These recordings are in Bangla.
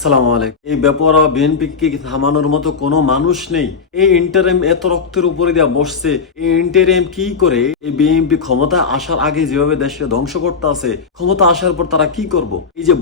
আসসালামু আলাইকুম। এই বেপরোয়া বিএনপিকে থামানোর মতো কোনো মানুষ নেই। এই ইন্টারিম এত রক্তের উপরে দিয়া বসছে। এই ইন্টারিম কি করে এই বিএনপি ক্ষমতা আসার আগে যেভাবে দেশকে ধ্বংস করতে আছে, ক্ষমতা আসার পর তারা কি করব? এই যে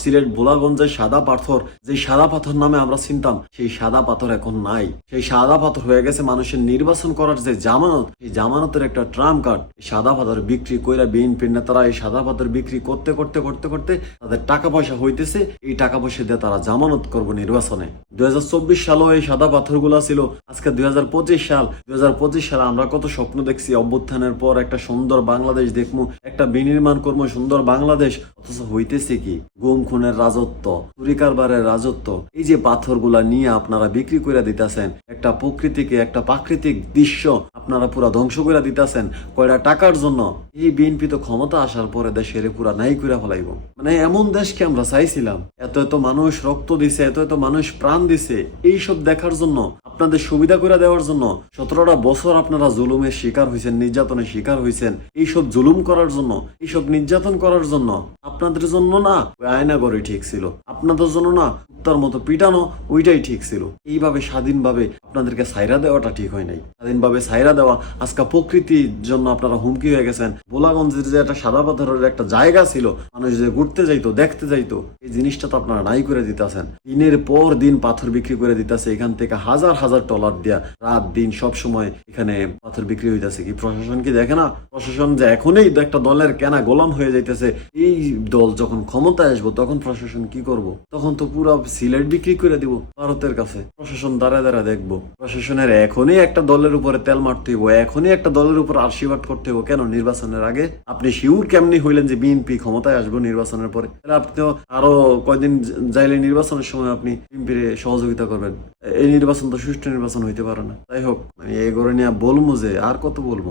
সিলেট বোলাগঞ্জের সাদা পাথর, যে সাদা পাথর নামে আমরা চিনতাম, সেই সাদা পাথর এখন নাই। সেই সাদা পাথর হয়ে গেছে মানুষের নির্বাচন করার যে জামানত, এই জামানতের একটা ট্রাম্প কার্ড। এই সাদা পাথর বিক্রি কইরা বিএনপির নেতারা এই সাদা পাথর বিক্রি করতে করতে করতে করতে তাদের টাকা পয়সা হইতেছে। এই টাকা পয়সা দিয়ে তারা জামানত করবো নির্বাচনে। 2024 সালেও এই সাদা পাথর গুলা ছিল। আজকে 2025 সাল। 2025 সালে আমরা কত স্বপ্ন দেখছি, অভ্যুত্থানের পর একটা সুন্দর বাংলাদেশ দেখবো, একটা বিনির্মাণ করবো, সুন্দর বাংলাদেশ। অথচ হইতেছে কি? গুম খুনের রাজত্ব, চুরি কারবারের রাজত্ব। এই যে পাথর গুলা নিয়ে আপনারা বিক্রি করে দিতেছেন, একটা প্রকৃতিকে, একটা প্রাকৃতিক দৃশ্য আপনারা পুরা ধ্বংস করে দিতেছেন কয়টা টাকার জন্য। এই বিএনপি তো ক্ষমতা আসার পরে দেশের পুরা নাই করে ফেলাইব। মানে এমন দেশকে আমরা চাইছিলাম, এত এত মানুষ রক্ত দিছে, এত এত মানুষ প্রাণ দিছে এইসব দেখার জন্য, আপনাদের সুবিধা করে দেওয়ার জন্য। 17টা বছর আপনারা জুলুমের শিকার হয়েছেন, নির্যাতনের শিকার হয়েছেন, এইসব জুলুম করার জন্য, এইসব নির্যাতন করার জন্য। আপনাদের জন্য না ওই আয়নাগরই ঠিক ছিল, আপনাদের জন্য না কুত্তার মতো পিটানো ওইটাই ঠিক ছিল। এইভাবে স্বাধীনভাবে আপনাদেরকে সাইরা দেওয়াটা ঠিক হয় নাই। স্বাধীনভাবে সাইরা দেওয়া আজকে প্রকৃতির জন্য আপনারা হুমকি হয়ে গেছেন। বোলাগঞ্জের যে একটা সাদা পাথরের একটা জায়গা ছিল, মানুষ যে ঘুরতে যাইতো, দেখতে যাইতো, এই জিনিসটা তো আপনারা নাই করে দিতেছেন। দিনের পর দিন পাথর বিক্রি করে দিতেছে, এখান থেকে হাজার হাজার টলার দিয়া রাত দিন সব সময় এখানে পাথর বিক্রি হইতেছে। কি প্রশাসন কি দেখে না? প্রশাসন যে এখনই একটা দলের কেনা গোলাম হয়ে যাইতেছে। এই দল যখন ক্ষমতায় আসবো তখন প্রশাসন কি করব? তখন তো পুরো সিলেট বিক্রি করে দিব ভারতের কাছে। প্রশাসন দাঁড়ায় দাঁড়ায় দেখবো। প্রশাসনের এখনই একটা দলের উপরে তেল মারতে হইব, এখনই একটা দলের উপর আশীর্বাদ করতে হইব। কেন? নির্বাচনের আগে। আপনি শিউর কেমনি হইলেন যে বিএনপি ক্ষমতায় আসবো নির্বাচনের পরে? তাহলে আপনি তো আরো কয়দিন যাইলে নির্বাচনের সময় আপনি বিএনপির সহযোগিতা করবেন। এই নির্বাচন তো সুষ্ঠু নির্বাচন হইতে পারে না। যাই হোক, মানে এগুলো নিয়ে বলবো যে আর কত বলবো।